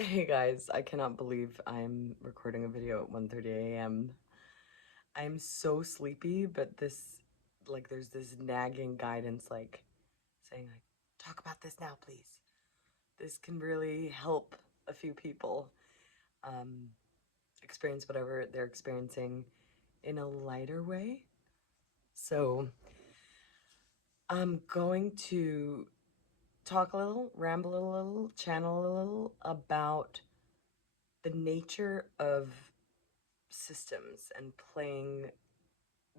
Hey guys, I cannot believe I'm recording a video at 1:30 a.m. I'm so sleepy, but there's this nagging guidance, saying, talk about this now, please. This can really help a few people um, experience whatever they're experiencing in a lighter way. So I'm going to talk a little, ramble a little, channel a little about the nature of systems and playing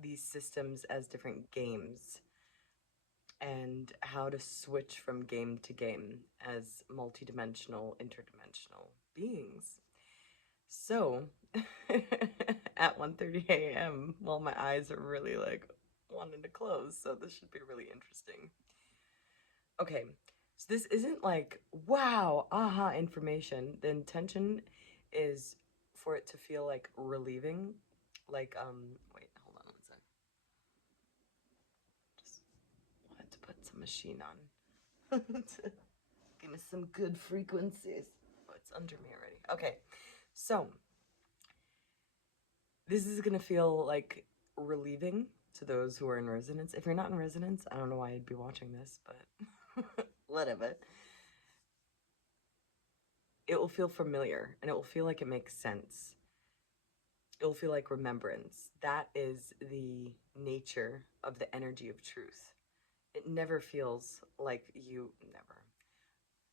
these systems as different games and how to switch from game to game as multidimensional, interdimensional beings. So, at 1:30 a.m., well, my eyes are really wanting to close, so this should be really interesting. Okay, so this isn't wow, aha information. The intention is for it to feel relieving, wait, hold on one sec. Just wanted to put some machine on to give me some good frequencies. Oh, it's under me already. Okay, so this is gonna feel relieving to those who are in resonance. If you're not in resonance, I don't know why you'd be watching this, but whatever. It will feel familiar and it will feel like it makes sense. It will feel like remembrance. That is the nature of the energy of truth. It never feels like never.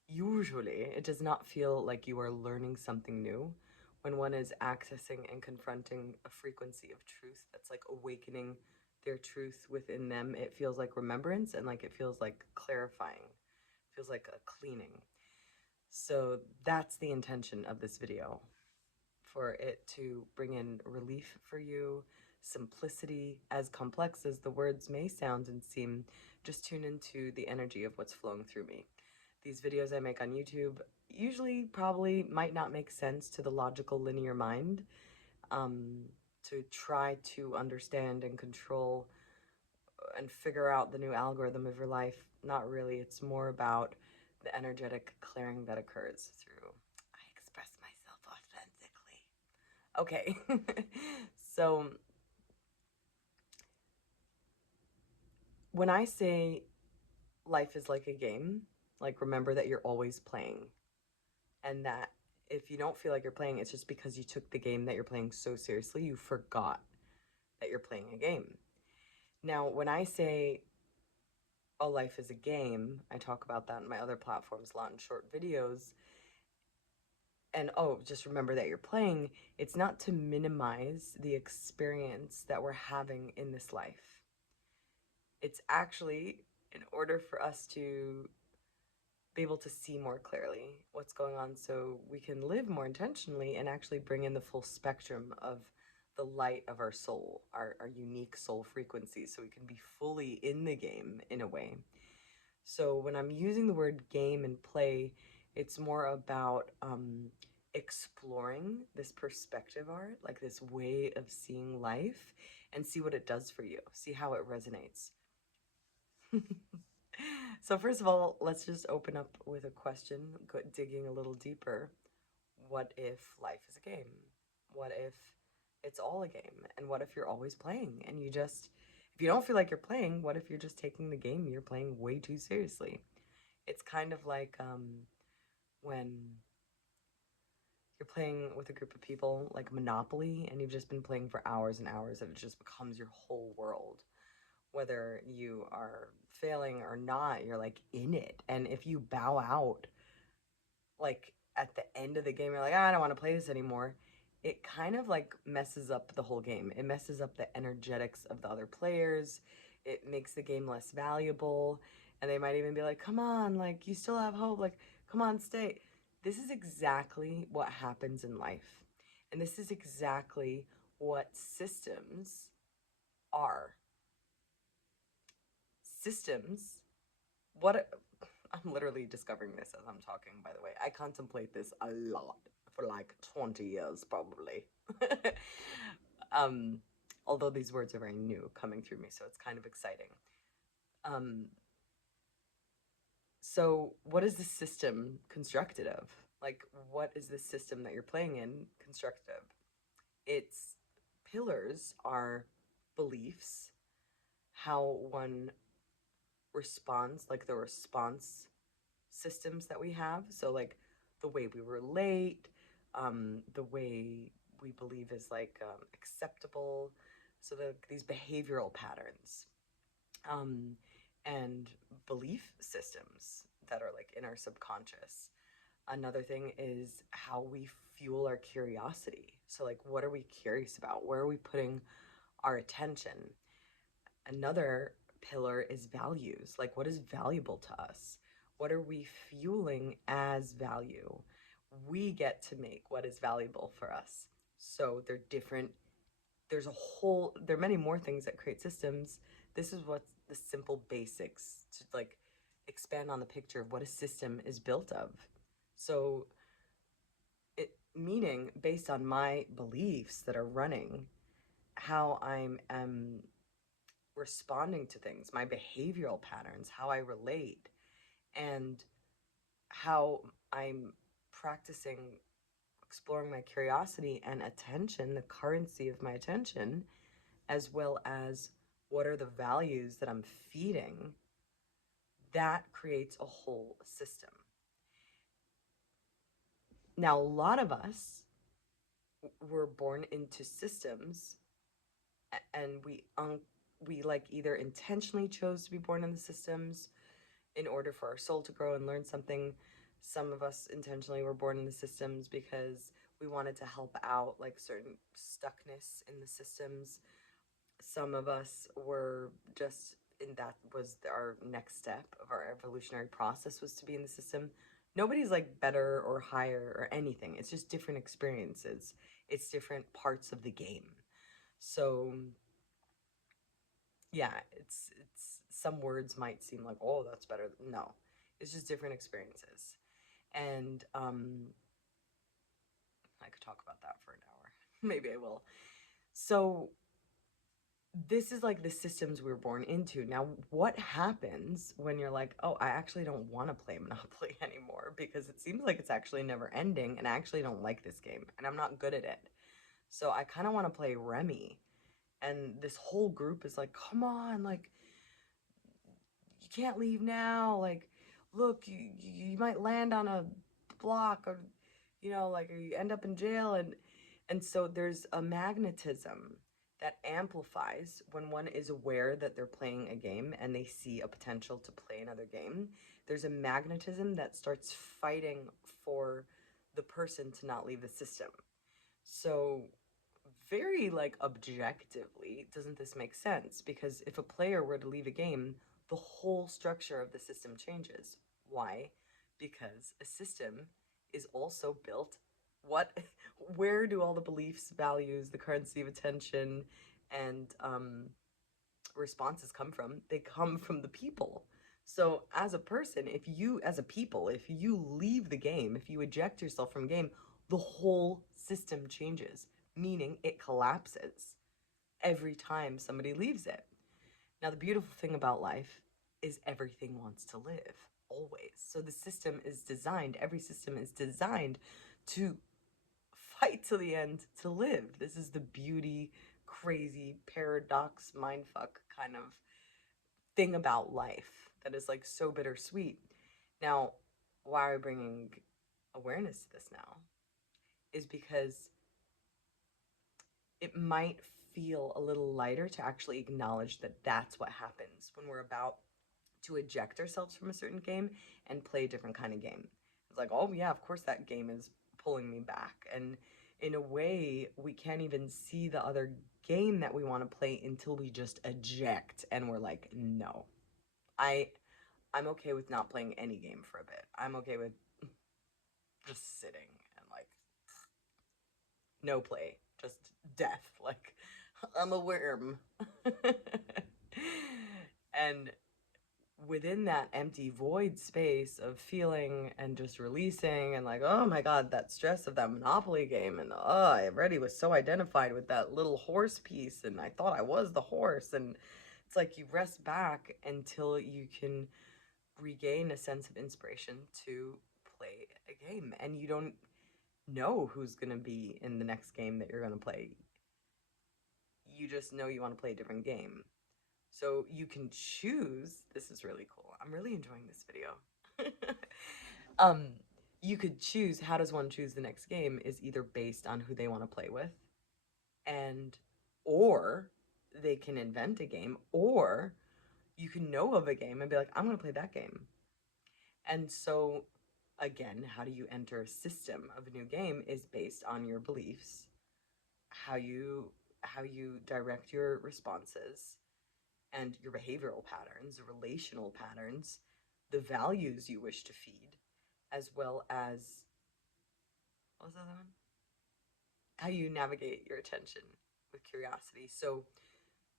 Usually, it does not feel like you are learning something new when one is accessing and confronting a frequency of truth that's awakening their truth within them. It feels like remembrance and it feels like clarifying. It feels like a cleaning. So that's the intention of this video, for it to bring in relief for you, simplicity. As complex as the words may sound and seem, just tune into the energy of what's flowing through me. These videos I make on YouTube usually probably might not make sense to the logical linear mind. To try to understand and control and figure out the new algorithm of your life, not really. It's more about the energetic clearing that occurs through I express myself authentically. Okay. So when I say life is like a game, remember that you're always playing, and that if you don't feel like you're playing, it's just because you took the game that you're playing so seriously, you forgot that you're playing a game. Now, when I say a life is a game, I talk about that in my other platforms a lot in short videos. And just remember that you're playing. It's not to minimize the experience that we're having in this life. It's actually in order for us to be able to see more clearly what's going on, so we can live more intentionally and actually bring in the full spectrum of the light of our soul, our unique soul frequency, so we can be fully in the game in a way. So when I'm using the word game and play, it's more about exploring this perspective art, this way of seeing life, and see what it does for you, see how it resonates. So first of all, let's just open up with a question, digging a little deeper. What if life is a game? What if it's all a game? And what if you're always playing and if you don't feel like you're playing, what if you're just taking the game you're playing way too seriously? It's kind of like when you're playing with a group of people like Monopoly and you've just been playing for hours and hours and it just becomes your whole world. Whether you are failing or not, you're in it. And if you bow out, at the end of the game, you're I don't want to play this anymore. It kind of messes up the whole game. It messes up the energetics of the other players. It makes the game less valuable. And they might even be come on, you still have hope. Come on, stay. This is exactly what happens in life. And this is exactly what systems are. Systems, I'm literally discovering this as I'm talking, by the way. I contemplate this a lot for 20 years, probably. um, although these words are very new coming through me, so it's kind of exciting. So what is the system constructed of? Like, what is the system that you're playing in constructive? Its pillars are beliefs, how one responds, like the response systems that we have. So, like, the way we relate, the way we believe is like acceptable. So, these behavioral patterns, um, and belief systems that are like in our subconscious. Another thing is how we fuel our curiosity. So, like, what are we curious about? Where are we putting our attention? Another pillar is values. Like, what is valuable to us? What are we fueling as value? We get to make what is valuable for us. So, they're different. There are many more things that create systems. This is what the simple basics to like expand on the picture of what a system is built of. So, meaning based on my beliefs that are running, how I'm responding to things, my behavioral patterns, how I relate, and how I'm practicing exploring my curiosity and attention, the currency of my attention, as well as what are the values that I'm feeding, that creates a whole system. Now, a lot of us were born into systems, and we like either intentionally chose to be born in the systems in order for our soul to grow and learn something. Some of us intentionally were born in the systems because we wanted to help out like certain stuckness in the systems. Some of us were just in that was our next step of our evolutionary process was to be in the system. Nobody's like better or higher or anything. It's just different experiences. It's different parts of the game. So yeah, it's some words might seem like, oh, that's better. No, it's just different experiences. And I could talk about that for an hour. Maybe I will. So this is like the systems we were born into. Now, what happens when you're like, oh, I actually don't want to play Monopoly anymore because it seems like it's actually never ending and I actually don't like this game and I'm not good at it. So I kind of want to play Remy. And this whole group is like, come on, like, you can't leave now. Like, look, you might land on a block or, like you end up in jail. And so there's a magnetism that amplifies when one is aware that they're playing a game and they see a potential to play another game. There's a magnetism that starts fighting for the person to not leave the system. So very like objectively, doesn't this make sense? Because if a player were to leave a game, the whole structure of the system changes. Why? Because a system is also built what where do all the beliefs, values, the currency of attention, and responses come from? They come from the people. So as a person, as a people, if you leave the game, if you eject yourself from game, the whole system changes, meaning it collapses every time somebody leaves it. Now, the beautiful thing about life is everything wants to live, always. So the system is designed, every system is designed to fight to the end to live. This is the beauty, crazy, paradox, mindfuck kind of thing about life that is like so bittersweet. Now, why are we bringing awareness to this now? Is because it might feel a little lighter to actually acknowledge that that's what happens when we're about to eject ourselves from a certain game and play a different kind of game. It's like, oh, yeah, of course that game is pulling me back. And in a way, we can't even see the other game that we want to play until we just eject and we're like, no, I'm okay with not playing any game for a bit. I'm okay with just sitting and like no play, just death. Like I'm a worm. And within that empty void space of feeling and just releasing and like, oh my god, that stress of that Monopoly game, and I already was so identified with that little horse piece and I thought I was the horse. And it's like you rest back until you can regain a sense of inspiration to play play a game, and you don't know who's going to be in the next game that you're going to play. You just know you want to play a different game. So you can choose. This is really cool. I'm really enjoying this video. um, you could choose, how does one choose the next game is either based on who they want to play with, and or they can invent a game, or you can know of a game and be like, I'm going to play that game. And so again, how do you enter a system of a new game is based on your beliefs, how you direct your responses, and your behavioral patterns, relational patterns, the values you wish to feed, as well as, what was the other one? How you navigate your attention with curiosity. So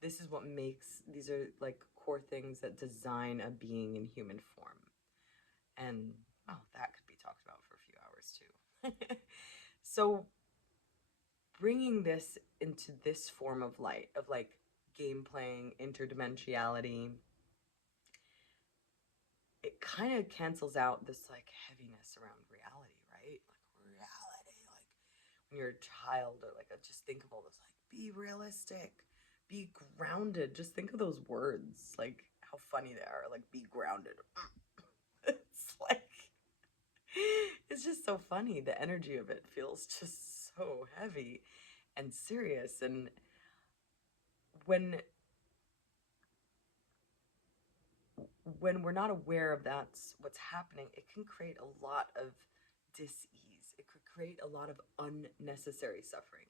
this is what makes, these are like core things that design a being in human form. And oh, that could be talked about for a few hours too. So bringing this into this form of light, of like game playing, interdimensionality, it kind of cancels out this like heaviness around reality, right? Like reality, like when you're a child, or like just think of all this, like be realistic, be grounded. Just think of those words, like how funny they are, like be grounded. It's like, it's just so funny. The energy of it feels just so heavy and serious. And when we're not aware of that's what's happening, it can create a lot of dis-ease. It could create a lot of unnecessary suffering.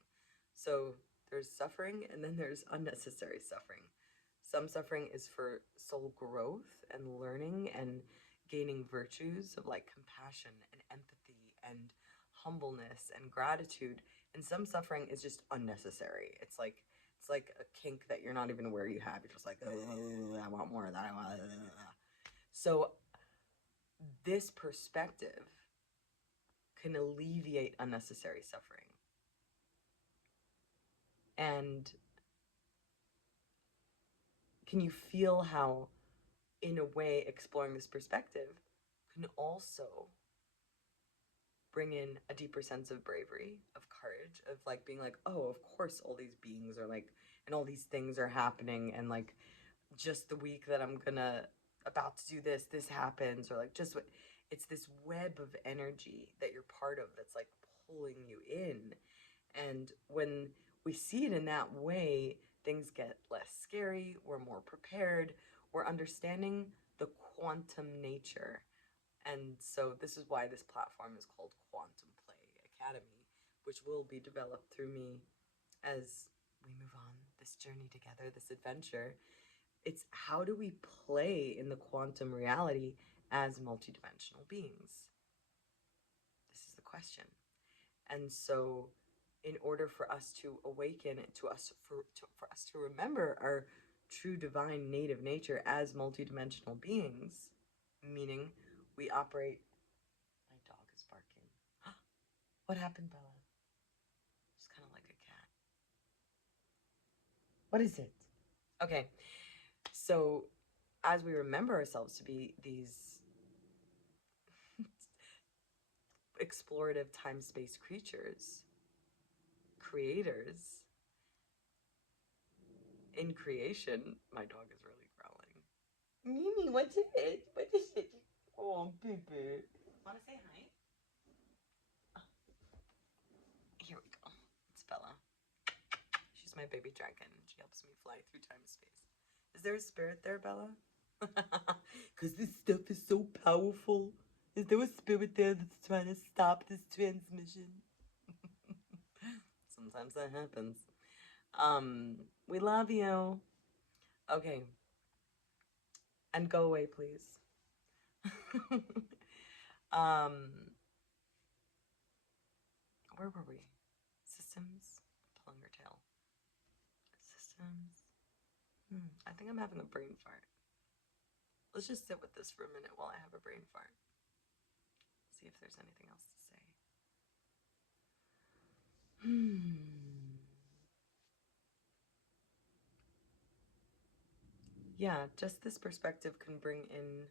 So there's suffering, and then there's unnecessary suffering. Some suffering is for soul growth and learning and gaining virtues of like compassion and empathy and humbleness and gratitude. And some suffering is just unnecessary. It's like a kink that you're not even aware you have. You're just like, oh, I want more of that. So this perspective can alleviate unnecessary suffering. And can you feel how, in a way, exploring this perspective can also bring in a deeper sense of bravery, of courage, of like being like, oh, of course all these beings are like, and all these things are happening, and like just the week that I'm about to do this, this happens, or like just what, it's this web of energy that you're part of that's like pulling you in. And when we see it in that way, things get less scary, we're more prepared, we're understanding the quantum nature. And so this is why this platform is called Quantum Play Academy, which will be developed through me as we move on this journey together, this adventure. It's how do we play in the quantum reality as multidimensional beings? This is the question. And so in order for us to awaken, for us to remember our true divine native nature as multidimensional beings, meaning we operate. My dog is barking. What happened, Bella? She's kind of like a cat. What is it? Okay, so as we remember ourselves to be these explorative time-space creatures, creators in creation, my dog is really growling. Mimi, what is it? What is it? Oh, baby. Want to say hi? Oh, here we go. It's Bella. She's my baby dragon. She helps me fly through time and space. Is there a spirit there, Bella? Because this stuff is so powerful. Is there a spirit there that's trying to stop this transmission? Sometimes that happens. We love you. Okay. And go away, please. Where were we? Systems? Pulling her tail. Systems. I think I'm having a brain fart. Let's just sit with this for a minute while I have a brain fart. See if there's anything else to say. Yeah, just this perspective can bring in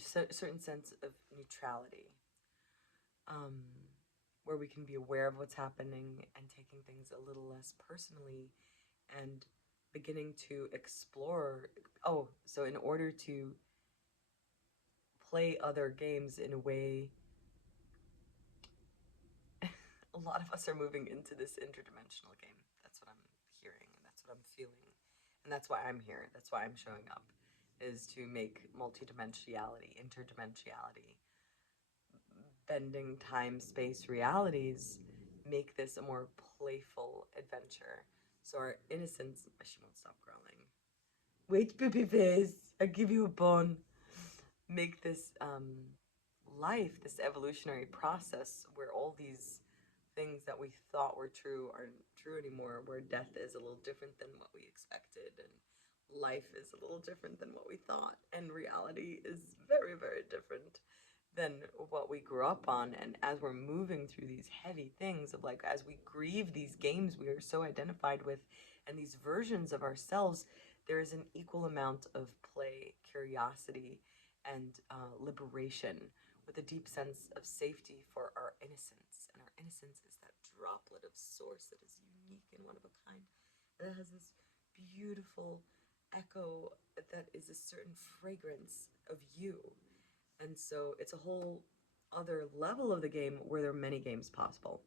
certain sense of neutrality, um, where we can be aware of what's happening and taking things a little less personally and beginning to explore. Oh, so in order to play other games in a way, a lot of us are moving into this interdimensional game. That's what I'm hearing, and that's what I'm feeling, and that's why I'm here. That's why I'm showing up, is to make multidimensionality, interdimensionality, bending time space realities, make this a more playful adventure. So our innocence, she won't stop growling. Wait, baby face, I'll give you a bone. Make this life, this evolutionary process where all these things that we thought were true aren't true anymore, where death is a little different than what we expected, and life is a little different than what we thought, and reality is very, very different than what we grew up on. And as we're moving through these heavy things of like, as we grieve these games we are so identified with and these versions of ourselves, there is an equal amount of play, curiosity, and liberation, with a deep sense of safety for our innocence. And our innocence is that droplet of source that is unique and one of a kind, that has this beautiful echo that is a certain fragrance of you. And so it's a whole other level of the game where there are many games possible.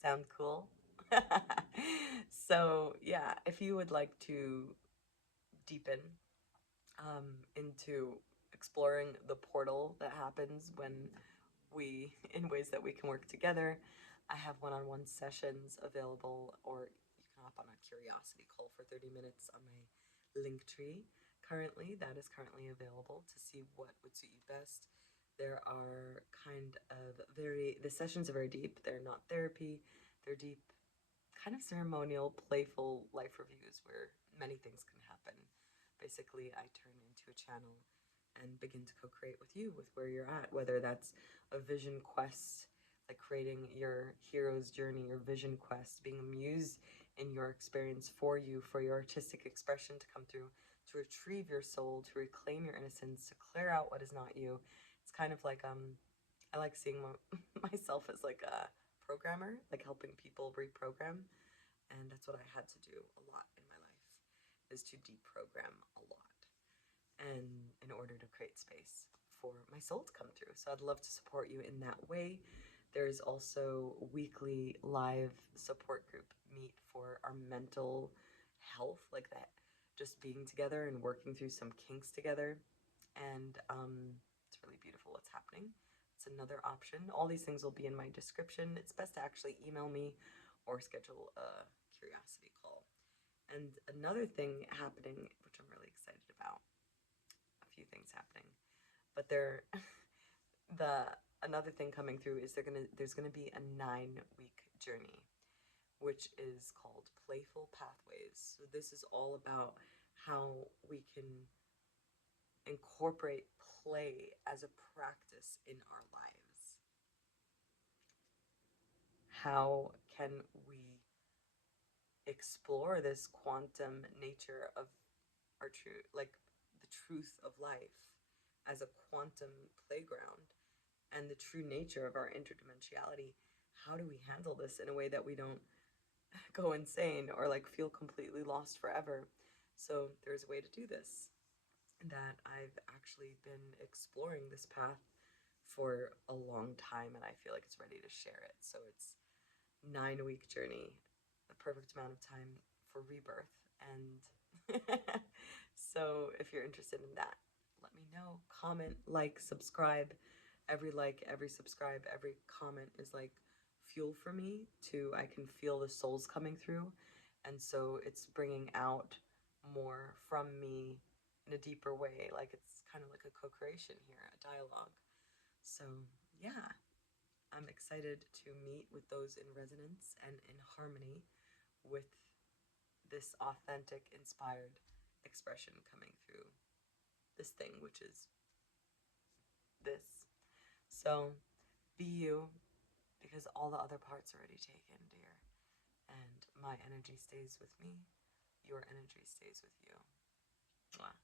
Sound cool? So, yeah, if you would like to deepen into exploring the portal that happens when we, in ways that we can work together, I have one-on-one sessions available, or you can hop on a curiosity call for 30 minutes on my Linktree. Currently, that is currently available to see what would suit you best. There are the sessions are very deep. They're not therapy. They're deep, kind of ceremonial, playful life reviews where many things can happen. Basically, I turn into a channel and begin to co-create with you with where you're at, whether that's a vision quest, like creating your hero's journey, your vision quest, being a muse in your experience for you, for your artistic expression to come through, to retrieve your soul, to reclaim your innocence, to clear out what is not you. It's kind of like I like seeing myself as like a programmer, like helping people reprogram, and that's what I had to do a lot in my life, is to deprogram a lot, and in order to create space for my soul to come through. So I'd love to support you in that way. There's also weekly live support group meet for our mental health, like that, just being together and working through some kinks together. And it's really beautiful what's happening. It's another option. All these things will be in my description. It's best to actually email me or schedule a curiosity call. And another thing happening, which I'm really excited about, a few things happening, but another thing coming through is there's gonna be a 9-week journey, which is called Playful Pathways. So this is all about how we can incorporate play as a practice in our lives. How can we explore this quantum nature of our true, like the truth of life as a quantum playground, and the true nature of our interdimensionality? How do we handle this in a way that we don't go insane or like feel completely lost forever? So there's a way to do this that I've actually been exploring this path for a long time, and I feel like it's ready to share it. So it's 9-week journey, the perfect amount of time for rebirth. And so if you're interested in that, let me know. Comment, like, subscribe. Every like, every subscribe, every comment is like fuel for me to, I can feel the souls coming through. And so it's bringing out more from me in a deeper way. Like it's kind of like a co-creation here, a dialogue. So yeah, I'm excited to meet with those in resonance and in harmony with this authentic, inspired expression coming through this thing, which is this. So be you, because all the other parts are already taken, dear. And my energy stays with me. Your energy stays with you. Mwah.